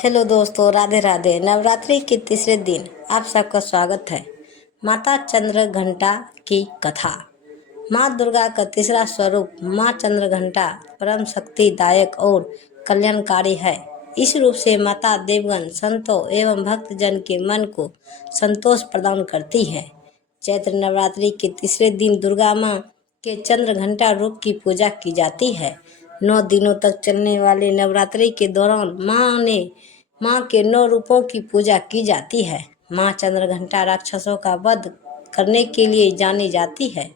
Hello दोस्तों, राधे राधे। नवरात्रि के तीसरे दिन आप सबका स्वागत है। माता चंद्र घंटा की कथा। माँ दुर्गा का तीसरा स्वरूप माँ चंद्र घंटा परम शक्तिदायक और कल्याणकारी है। इस रूप से माता देवगण, संतों एवं भक्तजन के मन को संतोष प्रदान करती है। चैत्र नवरात्रि के तीसरे दिन दुर्गा माँ के चंद्र घंटा रूप की पूजा की जाती है। 9 दिनों तक चलने वाले नवरात्रि के दौरान माँ के 9 रूपों की पूजा की जाती है। माँ चंद्र घंटा राक्षसों का वध करने के लिए जानी जाती है।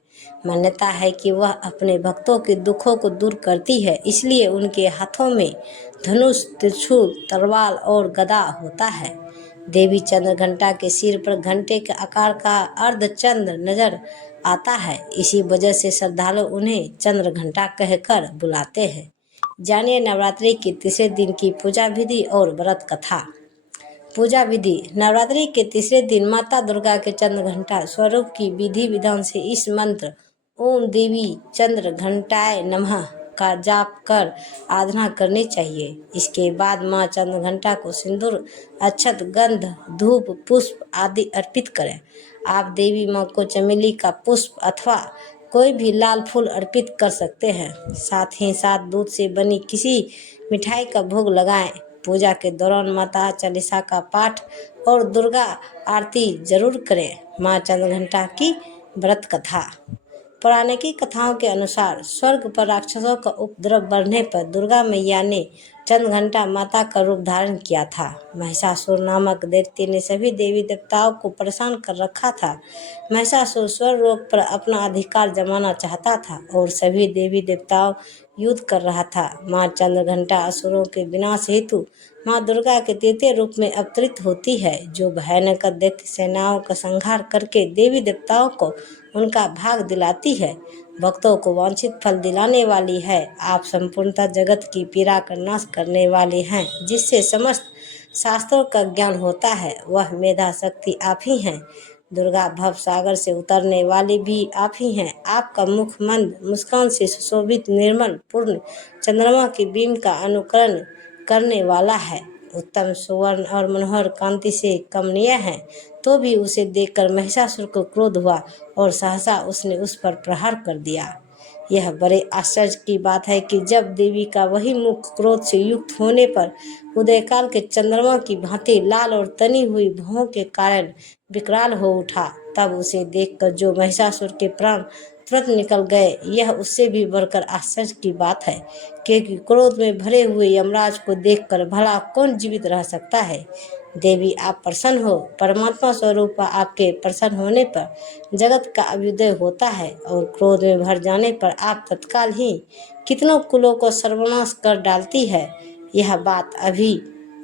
मान्यता है कि वह अपने भक्तों के दुखों को दूर करती है, इसलिए उनके हाथों में धनुष, त्रिशूल, तलवार और गदा होता है। देवी चंद्र घंटा के सिर पर घंटे के आकार का अर्धचंद्र नजर आता है। इसी वजह से श्रद्धालु उन्हें चंद्र घंटा कहकर बुलाते हैं। जानिए नवरात्रि के तीसरे दिन की पूजा विधि और व्रत कथा। पूजा विधि। नवरात्रि के तीसरे दिन माता दुर्गा के चंद्र घंटा स्वरूप की विधि विधान से इस मंत्र ओम देवी चंद्र घंटाय नमः का जाप कर आराधना करनी चाहिए। इसके बाद माँ चंद्र घंटा को सिंदूर, अक्षत, गंध, धूप, पुष्प आदि अर्पित करें। आप देवी माँ को चमेली का पुष्प अथवा कोई भी लाल फूल अर्पित कर सकते हैं। साथ ही साथ दूध से बनी किसी मिठाई का भोग लगाएं। पूजा के दौरान माता चालीसा का पाठ और दुर्गा आरती जरूर करें। माँ चंद्र घंटा की व्रत कथा। पौराणिक कथाओं के अनुसार स्वर्ग पर राक्षसों का उपद्रव बढ़ने पर दुर्गा मैया ने चंद्र घंटा माता का रूप धारण किया था। महिषासुर नामक दैत्य ने सभी देवी देवताओं को परेशान कर रखा था। महिषासुर स्वर्ग लोक पर अपना अधिकार जमाना चाहता था और सभी देवी देवताओं युद्ध कर रहा था। माँ चंद्र घंटा असुरों के विनाश हेतु माँ दुर्गा के तृतीय रूप में अवतरित होती है, जो भयानक दैत्य सेनाओं का संहार करके देवी देवताओं को उनका भाग दिलाती है, भक्तों को वांछित फल दिलाने वाली है। आप संपूर्णतः जगत की पीड़ा का नाश करने वाले हैं, जिससे समस्त शास्त्रों का ज्ञान होता है। वह मेधा शक्ति आप ही हैं। दुर्गा भव सागर से उतरने वाली भी आप ही हैं। आपका मुख मंद मुस्कान से सुशोभित निर्मल पूर्ण चंद्रमा की बीम का अनुकरण करने वाला है। उत्तम सुवर्ण और मनोहर कांति से कमनीय है, तो भी उसे देखकर महिषासुर को क्रोध हुआ और सहसा उसने उस पर प्रहार कर दिया। यह बड़े आश्चर्य की बात है कि जब देवी का वही मुख क्रोध से युक्त होने पर उदयकाल के चंद्रमा की भांति लाल और तनी हुई भौं के कारण विकराल हो उठा, तब उसे देखकर जो महिषासुर के प्राण तुरंत निकल गए। यह उससे भी बढ़कर आश्चर्य की बात है, क्योंकि क्रोध में भरे हुए यमराज को देखकर भला कौन जीवित रह सकता है। देवी आप प्रसन्न हो। परमात्मा स्वरूप आपके प्रसन्न होने पर जगत का अभ्युदय होता है और क्रोध में भर जाने पर आप तत्काल ही कितनों कुलों को सर्वनाश कर डालती है। यह बात अभी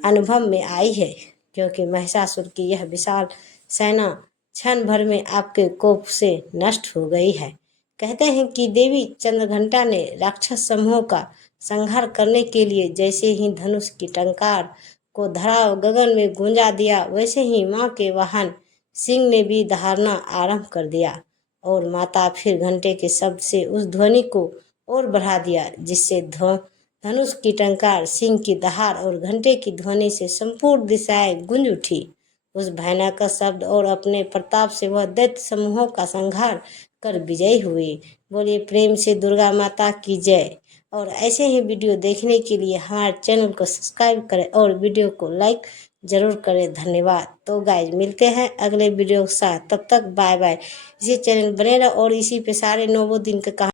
अनुभव में आई है, क्योंकि महिषासुर की यह विशाल सेना क्षण भर में आपके कोप से नष्ट हो गई है। कहते हैं कि देवी चंद्रघंटा ने राक्षस समूह का संहार करने के लिए जैसे ही धनुष की टंकार को धरा गगन में गूंजा दिया, वैसे ही माँ के वाहन सिंह ने भी दहाड़ना आरंभ कर दिया और माता फिर घंटे के शब्द से उस ध्वनि को और बढ़ा दिया, जिससे धनुष की टंकार, सिंह की दहाड़ और घंटे की ध्वनि से संपूर्ण दिशाएं गूंज उठी। उस भयानक शब्द और अपने प्रताप से वह दैत्य समूहों का संहार कर विजयी हुई। बोलिए प्रेम से दुर्गा माता की जय। और ऐसे ही वीडियो देखने के लिए हमारे चैनल को सब्सक्राइब करें और वीडियो को लाइक जरूर करें। धन्यवाद। तो गाइज मिलते हैं अगले वीडियो के साथ, तब तक बाय बाय। इसी चैनल बने रहो और इसी पे सारे 9 दिन के कहानी